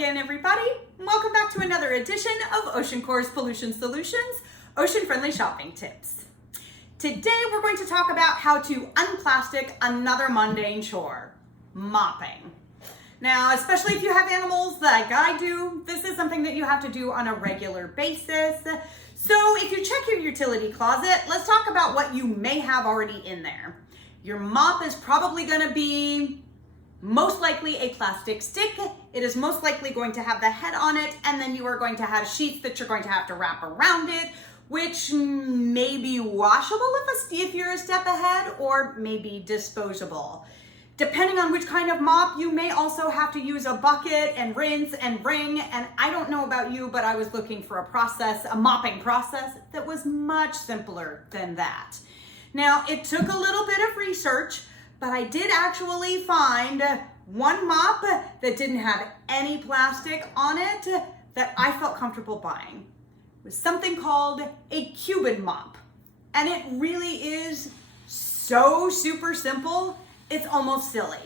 again, everybody. Welcome back to another edition of OceanCore's Pollution Solutions, ocean-friendly shopping tips. Today, we're going to talk about how to unplastic another mundane chore, mopping. Now, especially if you have animals like I do, this is something that you have to do on a regular basis. So if you check your utility closet, let's talk about what you may have already in there. Your mop is probably going to be most likely a plastic stick. It is most likely going to have the head on it, and then you are going to have sheets that you're going to have to wrap around it, which may be washable if you're a step ahead, or maybe disposable. Depending on which kind of mop, you may also have to use a bucket and rinse and wring, and I don't know about you, but I was looking for a mopping process that was much simpler than that. Now, it took a little bit of research, but I did actually find one mop that didn't have any plastic on it that I felt comfortable buying. It was something called a Cuban mop. And it really is so super simple, it's almost silly.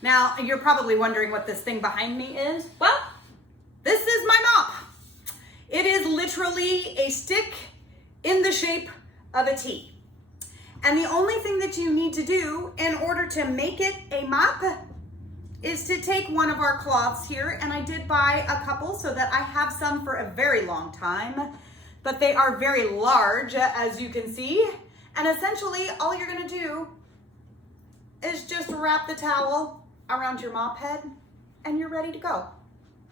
Now, you're probably wondering what this thing behind me is. Well, this is my mop. It is literally a stick in the shape of a T. And the only thing that you need to do in order to make it a mop is to take one of our cloths here, and I did buy a couple so that I have some for a very long time, but they are very large, as you can see. And essentially, all you're gonna do is just wrap the towel around your mop head, and you're ready to go.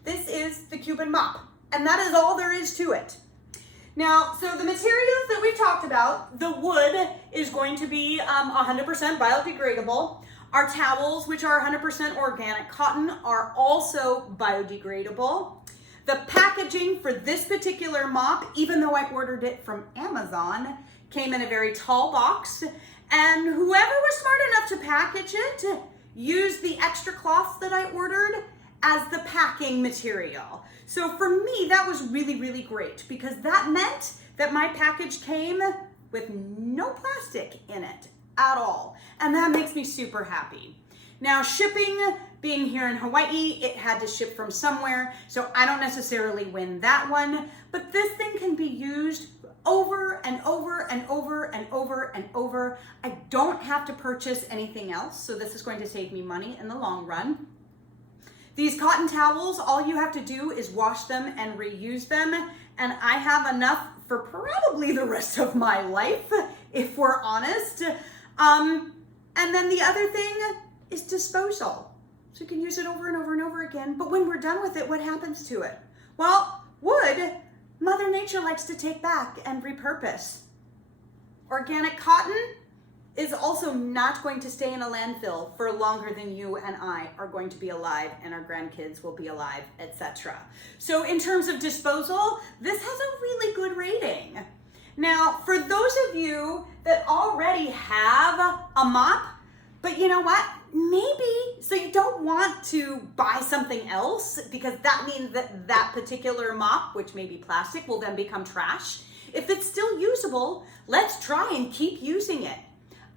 This is the Cuban mop, and that is all there is to it. Now, so the materials that we've talked about, the wood is going to be 100% biodegradable. Our towels, which are 100% organic cotton, are also biodegradable. The packaging for this particular mop, even though I ordered it from Amazon, came in a very tall box. And whoever was smart enough to package it used the extra cloths that I ordered as the packing material. So for me, that was really, really great because that meant that my package came with no plastic in it at all. And that makes me super happy. Now, shipping, being here in Hawaii, it had to ship from somewhere, so I don't necessarily win that one, but this thing can be used over and over and over and over and over. I don't have to purchase anything else, so this is going to save me money in the long run. These cotton towels, all you have to do is wash them and reuse them, and I have enough for probably the rest of my life, if we're honest. And then the other thing is disposal. So you can use it over and over and over again, but when we're done with it, what happens to it? Well, wood, Mother Nature likes to take back and repurpose. Organic cotton is also not going to stay in a landfill for longer than you and I are going to be alive, and our grandkids will be alive, etc. So in terms of disposal, this has a really good rating. Now, for those of you that already have a mop, but you know what? Maybe, so you don't want to buy something else because that means that that particular mop, which may be plastic, will then become trash. If it's still usable, let's try and keep using it.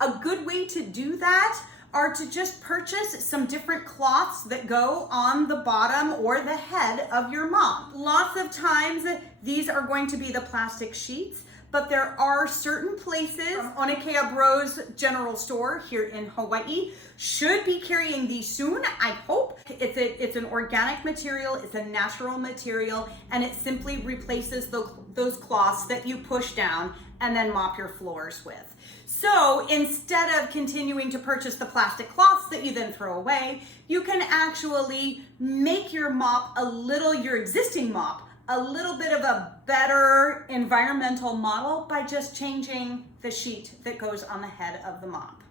A good way to do that are to just purchase some different cloths that go on the bottom or the head of your mop. Lots of times these are going to be the plastic sheets, but there are certain places, Onekea Bros General Store here in Hawaii, should be carrying these soon, I hope. It's an organic material, it's a natural material, and it simply replaces those cloths that you push down and then mop your floors with. So instead of continuing to purchase the plastic cloths that you then throw away, you can actually make your mop your existing mop, a little bit of a better environmental model by just changing the sheet that goes on the head of the mop.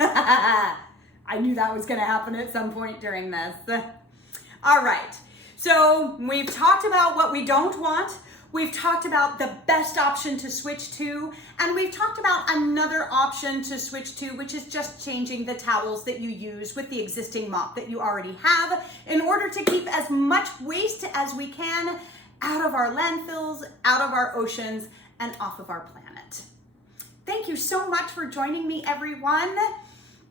I knew that was gonna happen at some point during this. All right, so we've talked about what we don't want. We've talked about the best option to switch to, and we've talked about another option to switch to, which is just changing the towels that you use with the existing mop that you already have in order to keep as much waste as we can out of our landfills, out of our oceans, and off of our planet. Thank you so much for joining me, everyone.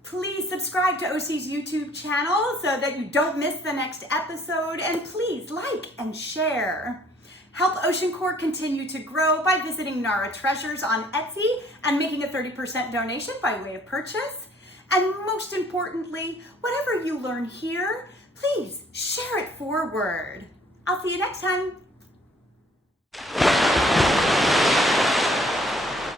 Please subscribe to OC's YouTube channel so that you don't miss the next episode, and please like and share. Help OceanCore continue to grow by visiting Nara Treasures on Etsy and making a 30% donation by way of purchase. And most importantly, whatever you learn here, please share it forward. I'll see you next time.